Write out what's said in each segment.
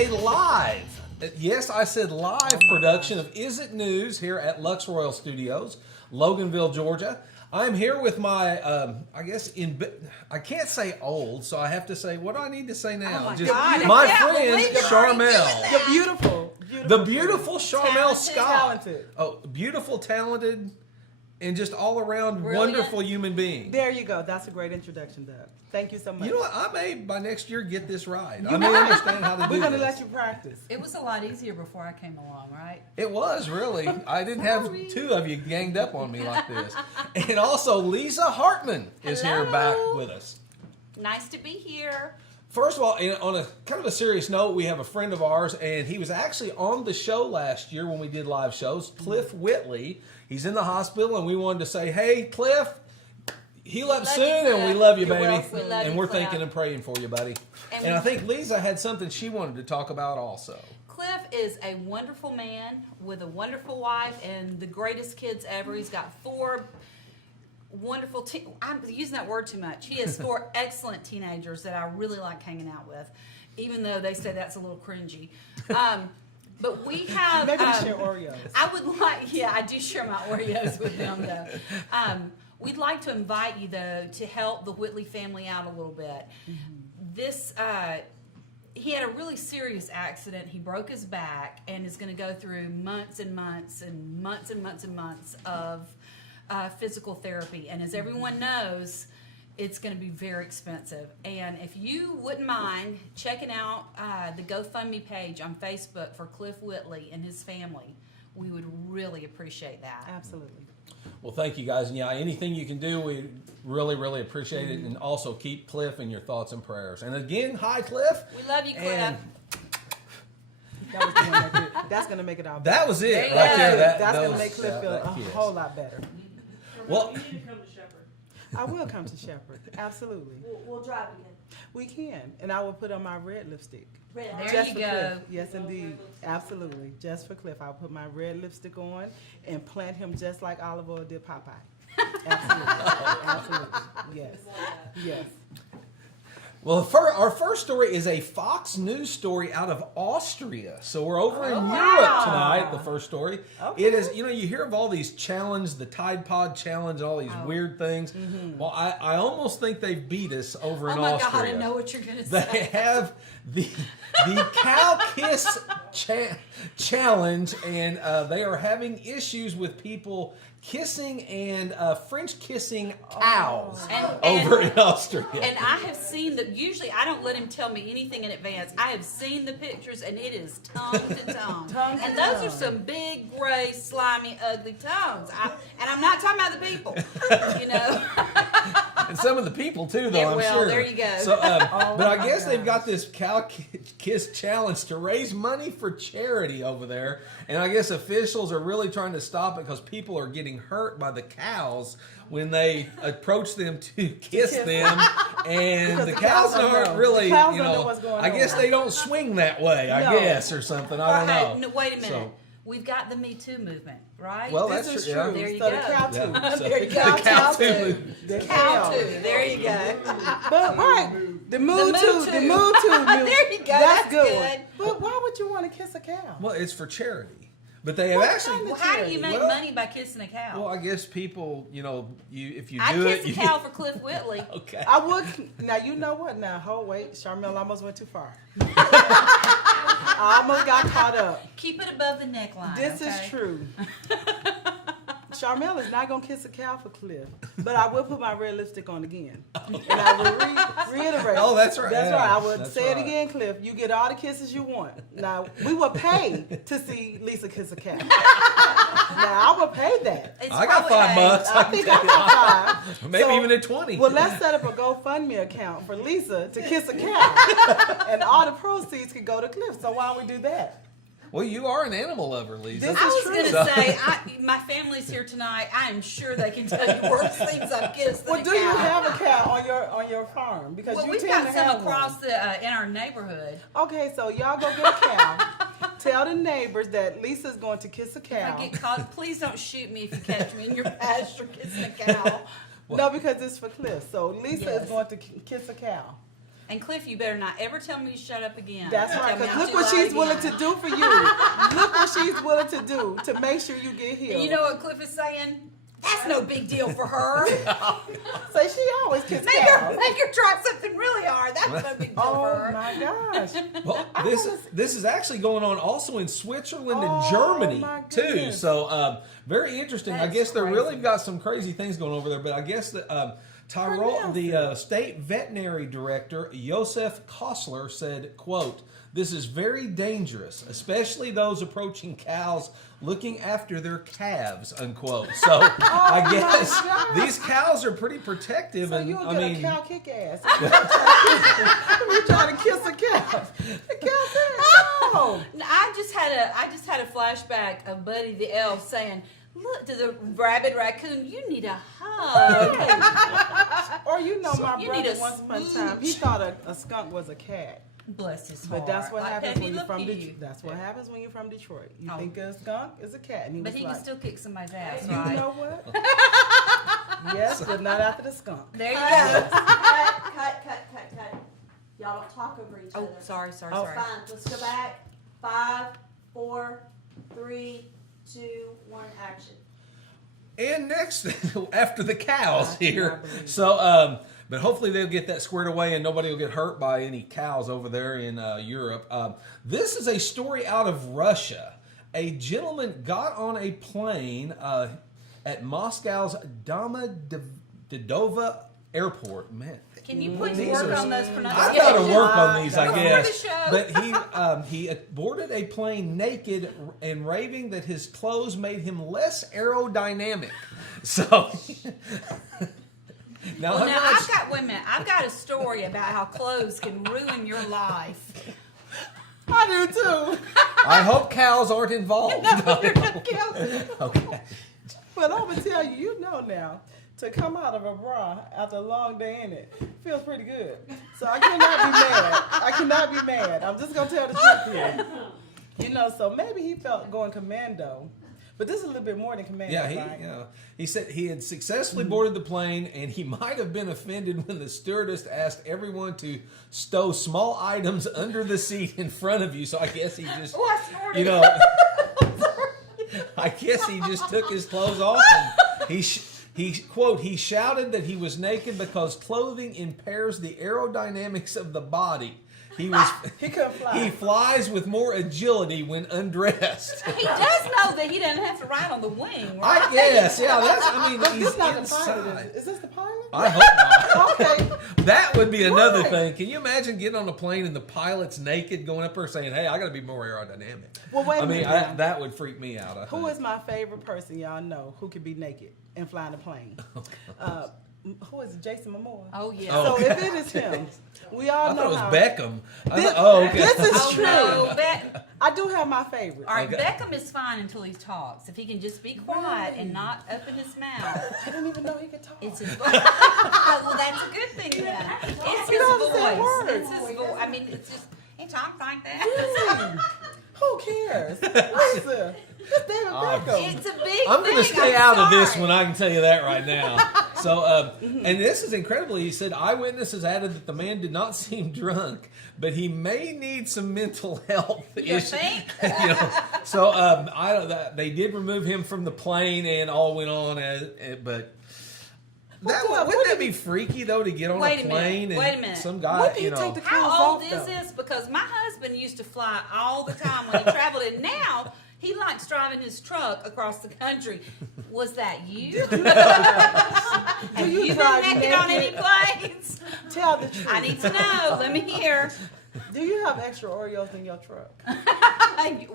a live, yes, I said live production of Is It News here at Lux Royal Studios, Loganville, Georgia. I'm here with my, I can't say old, so I have to say, what do I need to say now? Oh my friend, Charmel. You're beautiful. The beautiful Charmel Scott. Talented. Oh, beautiful, talented, and just all around wonderful human being. There you go. That's a great introduction, Doug. Thank you so much. You know what? I may, by next year, get this right. I may understand how to do this. We're going to let you practice. It was a lot easier before I came along, right? It was, really. I didn't have two of you ganged up on me like this. And also, Lisa Hartman is here back with us. Nice to be here. First of all, on a kind of a serious note, we have a friend of ours, and he was actually on the show last year when we did live shows, Clif Whitley. He's in the hospital, and we wanted to say, hey, Clif, heal up soon, and we love you, baby. And we're thinking and praying for you, buddy. And I think Lisa had something she wanted to talk about also. Clif is a wonderful man with a wonderful wife and the greatest kids ever. He's got 4 wonderful, I'm using that word too much. He has 4 excellent teenagers that I really like hanging out with, even though they say that's a little cringy. But we have... Maybe you share Oreos. I would like, I do share my Oreos with them, though. We'd like to invite you, though, to help the Whitley family out a little bit. Mm-hmm. He had a really serious accident. He broke his back and is going to go through months and months and months and months and months of physical therapy. And as everyone knows, it's going to be very expensive. And if you wouldn't mind checking out the GoFundMe page on Facebook for Clif Whitley and his family, we would really appreciate that. Absolutely. Well, thank you, guys. And anything you can do, we really, really appreciate it. And also keep Clif in your thoughts and prayers. And again, hi, Clif. We love you, Clif. That was the one that's going to make it out better. That was it right there. That's going to make Clif feel a whole lot better. Well, you need to come to Shepherd. I will come to Shepherd. Absolutely. We'll drive again. We can. And I will put on my red lipstick. Red. There Just you for go. Clif. Yes, indeed. Absolutely. Just for Clif. I'll put my red lipstick on and plant him just like olive oil did Popeye. Absolutely. Absolutely. Yes. Yes. well, our first story is a Fox News story out of Austria. So we're over in Europe tonight, the first story. Okay. It is, you hear of all these challenges, the Tide Pod Challenge, and all these weird things. Mm-hmm. Well, I almost think they've beat us over in Austria. Oh, my God, I know what you're going to say. They have the Cow Kiss Challenge, and they are having issues with people kissing and French kissing cows over in Austria. And I have seen that. Usually, I don't let him tell me anything in advance. I have seen the pictures, and it is tongue to tongue. And those are some big, gray, slimy, ugly tongues. And I'm not talking about the people, And some of the people too, though. I'm sure. There you go. So, but I guess they've got this Cow Kiss Challenge to raise money for charity over there, and I guess officials are really trying to stop it because people are getting hurt by the cows when they approach them to kiss them, and the cows aren't really, I guess they don't swing that way, I guess, or something. I don't know. No, wait a minute. We've got the Me Too movement, right? Well, This that's is true. true. There you so go. the cow too. Yeah. So There you go. the Cow Too. The Cow too. There you go. But right, the mood too. The mood too. There you go. That's good. good. But why would you want to kiss a cow? Well, it's for charity. But they have actually. Well, how do you make money by kissing a cow? Well, I guess people, if you I do it, kiss a cow for Clif Whitley. Okay. I would. Now you know what? Now hold wait. Charmel almost went too far. I almost got caught up. Keep it above the neckline. This is true. Charmel is not gonna kiss a cow for Clif, but I will put my red lipstick on again, and I will reiterate. Oh, that's right. That's Yeah, right. I would that's say it right. again, Clif. You get all the kisses you want. Now we will pay to see Lisa kiss a cow. Now I will pay that. It's I got probably- $5. I think I got 5. Maybe So, even at 20. Well, let's set up a GoFundMe account for Lisa to kiss a cow, and all the proceeds can go to Clif. So why don't we do that? Well, you are an animal lover, Lisa. This I was true. going to say, my family's here tonight. I am sure they can tell you worse things I've kissed than Well, a do cow. you have a cow on your farm? Because Well, you we've tend got to some have across one. in our neighborhood. Okay, so y'all go get a cow. Tell the neighbors that Lisa's going to kiss a If cow. I get caught, please don't shoot me if you catch me in your pasture kissing a cow. No, because it's for Cliff. So Lisa Yes. is going to kiss a cow. And Cliff, you better not ever tell me to shut up again. That's Tell right, me because I'm look too what loud she's willing again. to do for you. Look what she's willing to do to make sure you get healed. And you know what Cliff is saying? That's no big deal for her. So she always kiss Make her cows. try something really hard. That's no big deal for Oh her. my gosh. Well, this is actually going on also in Switzerland and Oh, Germany my too. goodness. So very interesting. I That's guess they crazy. really got some crazy things going over there. But I guess that Tyrol, Pronounce the state veterinary director Josef Kostler said, "quote This is very dangerous, especially those approaching cows looking after their calves," unquote. So I guess gosh. these cows are pretty protective, So and you'll I get mean, a cow kick ass. You're trying to kiss a cow. The cow said, "Oh." I just had a flashback of Buddy the Elf saying, "Look to the rabid raccoon, you need a hug." Or you know, my You need brother a once upon a time, he thought a skunk was a cat. Bless his heart. But that's what Like, happens Peppy, when you're look from at Detroit. you. That's what happens when you're from Detroit. You Oh. think a skunk is a cat, and he But was he like, can still kick somebody's ass, "You right? know what? Yes, but not after the skunk." There you Cut, go. cut. Y'all don't talk over each Oh, other. sorry. Oh, Fine. Let's go back. 5, 4, 3, 2, 1, action. And next, after the cows I here. cannot believe it. So, but hopefully they'll get that squared away and nobody will get hurt by any cows over there in Europe. This is a story out of Russia. A gentleman got on a plane at Moscow's Domodedovo airport. Man, Can you please these work are- on those I've pronunciations? got to work on these, I Before guess. the show. But he boarded a plane naked and raving that his clothes made him less aerodynamic. So now, Well, I'm now not wait a minute. I've got a story about how clothes can ruin your life. I do too. I hope cows aren't involved. Okay. But I'm gonna tell you, you know now, to come out of a bra after a long day in it feels pretty good. So I cannot be mad. I cannot be mad. I'm just gonna tell the truth here. You know, so maybe he felt going commando. But this is a little bit more than commando, Yeah, right? he said he had successfully boarded the plane, and he might have been offended when the stewardess asked everyone to stow small items under the seat in front of you. So I guess he just, Oh, I snorted. you know, I guess he just took his clothes off and he quote, he shouted that he was naked because clothing impairs the aerodynamics of the body. He couldn't fly. He flies with more agility when undressed. He does know that he doesn't have to ride on the wing, right? I guess, yeah. That's. I mean, But he's this not the pilot, inside. is this the pilot? I hope not. Okay. That would be another Right. thing. Can you imagine getting on a plane and the pilot's naked going up there saying, "Hey, I got to be more aerodynamic"? Well, wait a I mean, minute now. that would freak me out. I Who think. is my favorite person y'all know who could be naked and fly in a plane? Who is it? Jason Momoa? Oh, yeah. Oh. So if it is him, we all I know thought it was how. Beckham. This- Okay. this is Oh, true. no. I do have my favorite. All right, Okay. Beckham is fine until he talks. If he can just be quiet and not open his mouth. I didn't even know he could talk. It's his voice. Well, that's a good thing then. It's You his don't understand voice. words. It's his voice. I mean, it's just, he talks like that. Who cares? Listen, it's David Beckham. It's a big I'm going to thing. stay I'm out of this sorry. one. I can tell you that right now. So, and this is incredible. He said eyewitnesses added that the man did not seem drunk, but he may need some mental health You issues. think? You know, so I don't. They did remove him from the plane, and all went on. But wouldn't that be freaky though to get on Wait a a minute, plane wait a and minute. some guy, When did he you know, take the How clothes old off, is though? this? Because my husband used to fly all the time when he traveled, and now he likes driving his truck across the country. Was that you? Have you you been drive naked on any naked? planes? Tell the truth. I need to know. Let me hear. Do you have extra Oreos in your truck?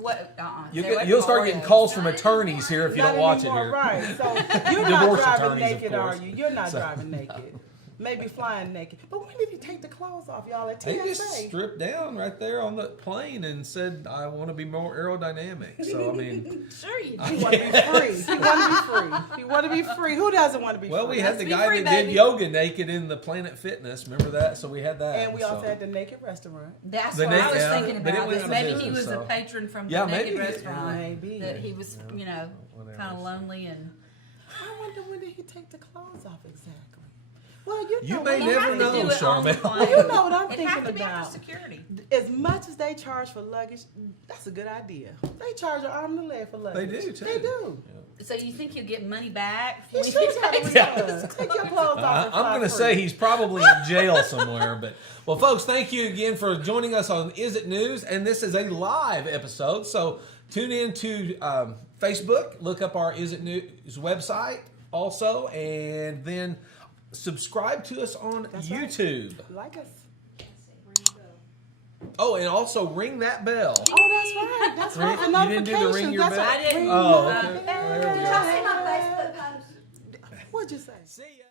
What? you'll start getting calls from attorneys here if you Not don't watch it anymore, here. Right. So you're not Divorce driving attorneys, of naked, are course. you? You're not So- driving naked. Maybe flying naked. But when did he take the clothes off, y'all? At He TSA. just stripped down right there on the plane and said, "I want to be more aerodynamic." So I mean, Sure you He do. want to be free. He want to be free. He want to be free. Who doesn't want to be well, free? we had the be guy free, that did baby. yoga naked in the Planet Fitness. Remember that? So we had that. And we also so. had the naked restaurant. That's The what I naked- was yeah, thinking but it about. went This. out of Maybe he business, was a so. patron from Yeah, the naked maybe. restaurant. Maybe. That he was, whatever. kind of lonely and. I wonder when did he take the clothes off exactly? Well, You know may what You never have to know, do it on the Charmaine. plane. Well, you know what I'm It thinking has to be about. after security. As much as they charge for luggage, that's a good idea. They charge an arm and a leg for luggage. They do, too. They do. So you think you'll get money back? He when should you have take got a it? refund. Take your clothes off and I'm fly going to free. say he's probably in jail somewhere. But well, folks, thank you again for joining us on Is It News, and this is a live episode. So tune in to Facebook, look up our Is It News website also, and then subscribe to us on That's right. YouTube. Like us. Oh, and also ring that bell. Oh, that's right. That's right. Ring- The you didn't do the ring notifications. your That's bell? right. I didn't. Ring Oh, my okay. bell. There we Did go. y'all see my Facebook post? What'd you say? See ya.